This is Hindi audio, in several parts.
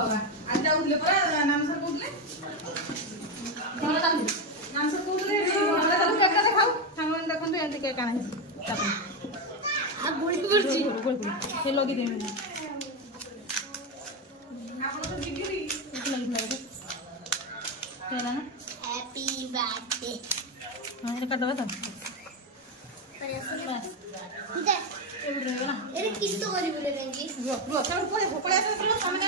बाबा आज जाउले परा नाम सर कहले नाम सर कहले हमरा सब केक देखाऊ हम देखन एंटी केक आना है आ गोली करछि गोली से लगी दे आपण तो डिग्री लगी लगे केला ना हैप्पी बर्थडे हां ये काटवा था पर इधर ए किस तो करी बोले बेंजी रुक चल पड़े आसे सामने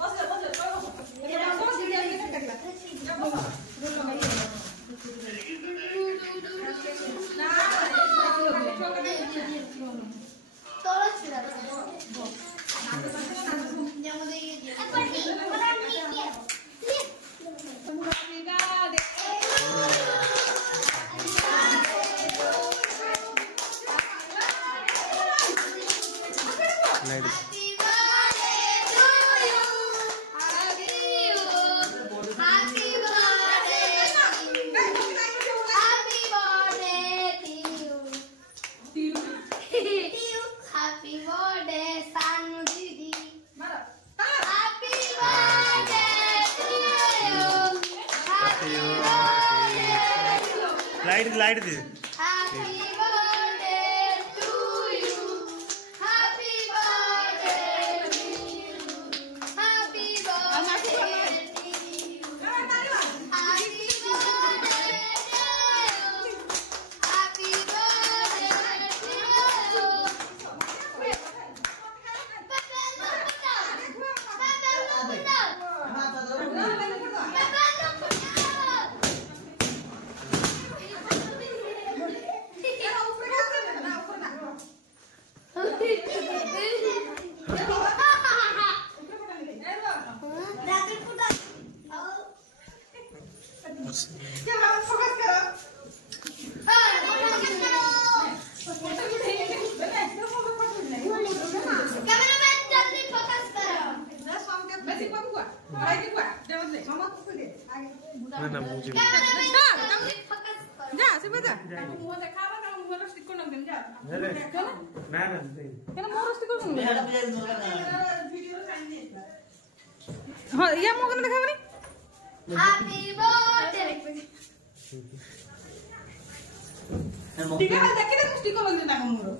बस ये बस सीढ़ी आगे तक कटला ना तोला छिड़ा जमदे ये पट्टी बड़ा ठीक है लाइट दे हाँ या मोग ने देखा बनी हैप्पी बर्थडे टिका देखि दे स्टिकर लग देना हमरो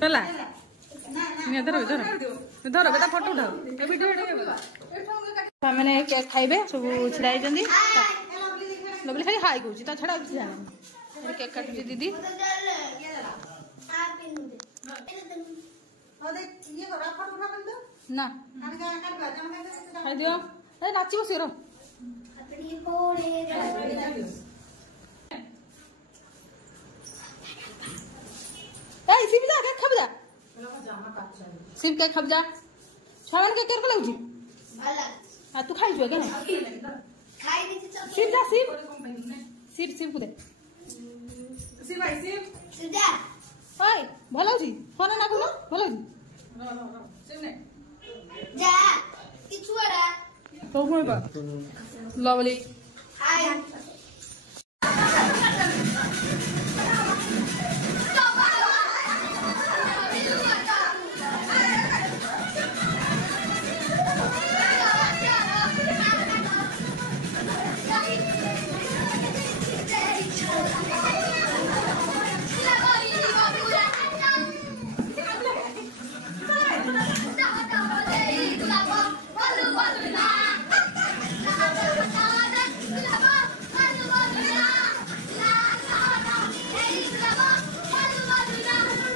चला ने धरो बेटा फोटो उठाओ ए वीडियो मैंने केक खाइबे सब छिड़ाई जंदी लवली खाली हाई कहूँ ता छड़ा कुछ जाना केक काटुची दीदी ना खाई दियो अरे नाची बस रो ए सिम जा केक खब जा सिम केक खब जा छावन के केक लागुची आ तू खाई जो के ना खाई दी सिम जा सिम को दे सिम भाई सिम जा ओए भलो छी फोन ना कुनो भलो छी सिम ने जा किछुआड़ा तो मोय बा lovely hi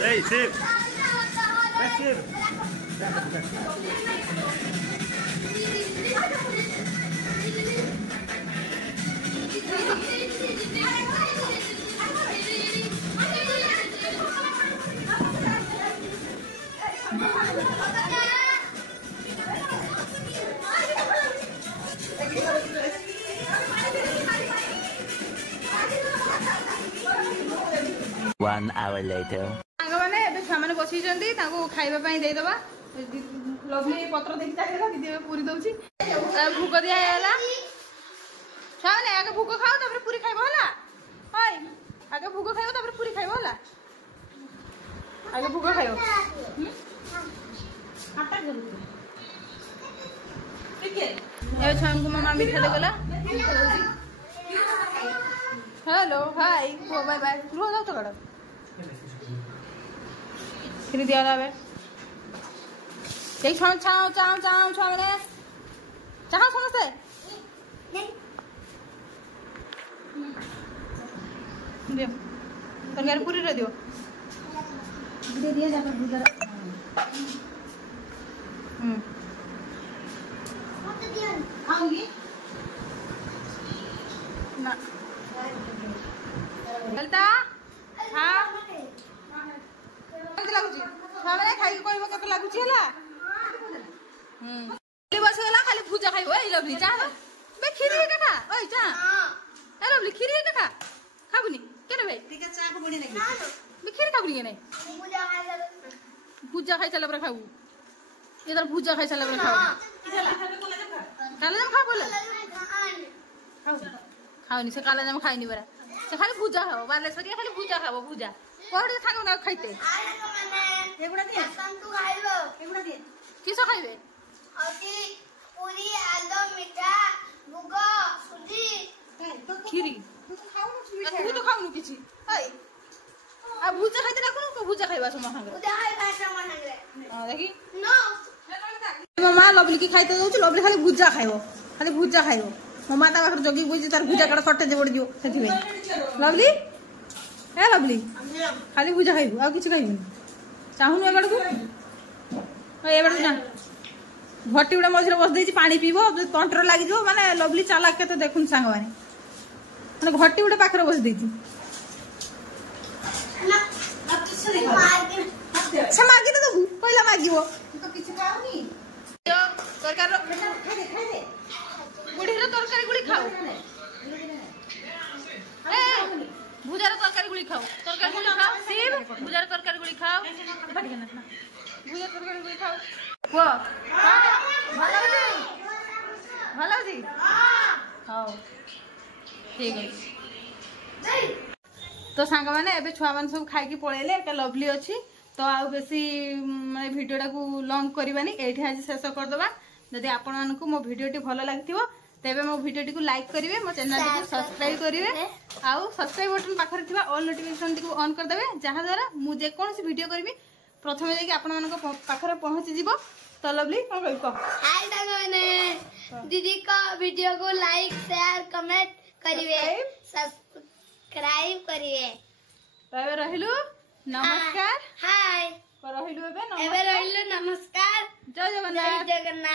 Hey, Sim. That's Sim. One hour later. मैंने बसी खाइबा देदबा लवली पत्र देखी चाहिए दीदी पूरी दौची भूक दिया छुआने आगे भूक खाओ तापर पूरी खाइबो होला हाय आगे भूक खाइबो तापर पूरी खाइबो होला आगे भोग खाइयो ये छान को मामा मिठा देगला हेलो हाय वो बाय बाय रो जाओ तो कड़ो फिर दिया लावे एक छान छाओ छाओ छाओ छाओ ने छाओ समझते दियो तरकारी पूरी रे दियो दे दिया जा पर गुजर खाऊंगी ना चलता हां केते लागुची खावे खाई कोइबो केते लागुची हला बस गला खाली भुजा खाइबो ए लवली चा बे खीरी के खा ओइ चा ए लवली खीरी के खा खाबुनी केने भाई ठीक है चा को बड़ी नहीं बे खीरी खाबुनी के नहीं भुजा खाइ चला पर खाऊ इधर भुजा खाइ चला पर खाऊ काला जाम खा बोले खाओ नि से काला जाम खाइ नि बरा से खाली भुजा खाओ बालेश्वरी खाली भुजा खाओ भुजा कोड़ी थांगो ना खाइते एगुडा दे तू खाइबो एगुडा दे किसो खाइबे अति पूरी आलू मीठा भुगो सुजी खीरी तू तो खाऊ किछि ओइ आ भुजा खाइते ना को भुजा खाइबा सम हांगे भुजा खाइबा सम हांगे हां देखि नो मामा लवली की खाइते दउछ लवली खाली भुजा खाइबो खाली भुजा खाइबो मम्मा ता बाखर जगी बुझी तार भुजा कड़ा सटे जे बड जो सेति भाई लवली ए लवली खाली भुजा खाइबो आ किछि खाइबो चाहुनु ए बडकू ए बडकू ना भट्टी उडा मझरे बस देछि पानी पीबो तंत्र लागि जो माने लवली चालाक के तो देखुन संग माने भट्टी उडा पाखरे बस देछि अच्छा मागी तो पहिला मागिबो तो किछि खाउनी यो तरकारी खाइ दे बुढ़ी रो तरकारी गुली खाओ ए भुजार तरकारी गुली खाओ तरकारी गुली खाओ शिव भुजार तरकारी गुली खाओ बाटी ना भुजार तरकारी गुली खाओ वो भलो जी हां ठीक है तो सांग माने एबे छुआ मान सब खाई की पळेले एटा लवली अछि तो आ बेसी माने वीडियोटा को लॉन्ग करबानी एठी आज शेष कर दबा जदि आपण मानकु मो वीडियोटी भलो लागथिवो तेबे मो वीडियोटी को लाइक करिवे मो चैनल को सब्सक्राइब करिवे आउ सब्सक्राइब बटन पाखर थिबा ऑल नोटिफिकेशन को ऑन कर देबे जहा द्वारा मु जे कोन सी वीडियो करबी प्रथमे जे कि आपण मानको पाखर पहुंच जिवो तो लवली को कहू को हाय दागने दीदी का वीडियो को लाइक शेयर कमेंट करिवे सब्सक्राइब करिवे तबे रहिलु नमस्कार हाय रहिलु एबे रहिलु नमस्कार जय जगन्नाथ।